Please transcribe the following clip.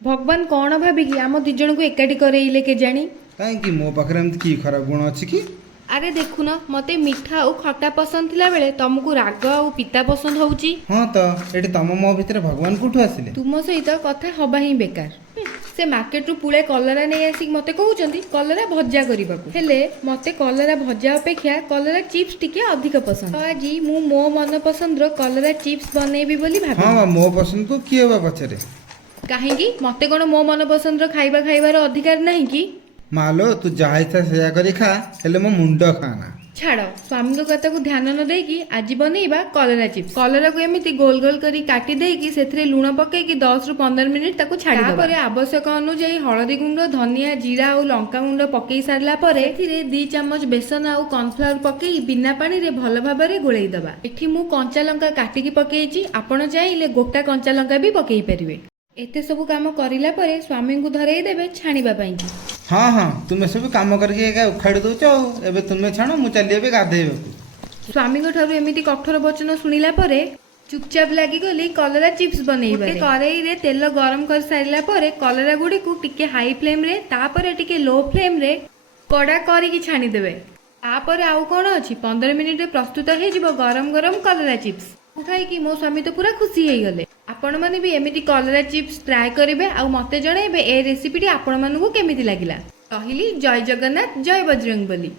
भगवान कौन भाविकी आम दिजन को एकाठी करेइले केजाणी। कहीं मो पाखे एमती की खराब गुण अच्छी कि अरे देखुन मते मिठा और खट्टा पसंद थिला बेले तुमको राग और पिता पसंद होउची। हाँ तो ये तुम मो भितर भगवान कौटू आसिले तुम सहित कथा हवा ही बेकार। से मार्केट रु पुळे कलरा नहीं आसिक मते कहउचंती कलरा भजा करिबाकू हेले मते कलरा भजा अपेक्षा कलरा चिप्स टिके अधिक पसंद। तो आज मु मो मन पसंद रो कलरा चिप्स बनेबी बोली भाबी। हाँ मो पसंद को किए बा पछरे काहेकी मते कोन मो मन पसंद रो खाइबा खाइबार अधिकार नहीं कि। मालो तू जहा इच्छा सेया करी खा हेले मो मुंड खाना छाड़ स्वामी को कथा को ध्यान न देकी आज बनइबा कलरा चिप्स। कलरा को एमिति गोल गोल करी काटी देकी सेथरे लूण पकेकी 10 रु 15 मिनिट ताको छाड़ी दबा। तापरे आवश्यक अनुसार हळदी गुंड धनिया जीरा और लंका गुंड पकेई सारला परे एथिरे 2 चम्मच बेसन और कॉर्नफ्लावर पकेई बिना पानी रे भल भाबरे गोळेई दबा। एठी मु कंचा लंका काटिकी पकेईची आपण चाहिले गोटा कंचा लंका भी पकेई परिवे। एते सब काम करिला परे स्वामी को धरेई देबे छाणीबा पई। हाँ हाँ तुम्हें सब काम करके उखाड़ी दौच एबे तुम्हें छाण मु चली गाधेबा। स्वामी को ठारू एमिति कठोर वचन सुनिला परे चुपचाप लागी गली कलरा चिप्स बनइबा। करेई रे तेल गरम कर सारिला परे कलरा गुडी को टिके हाई फ्लेम रे तापरे टिके लो फ्लेम रे कड़ा करिकी छाणी देबे। तापरे आउ कोन अछि 15 मिनिट रे प्रस्तुत हे जिवो गरम गरम कलरा चिप्स। खाई मो स्वामी तो पूरा खुशी हो गले। आपण माने भी एमिति कलरा चिप्स ट्राए करिवे आ मते जणेबे ए रेसिपीटी आपण मानकु केमिति लागिला। कहली जय जगन्नाथ जय बजरंग बली।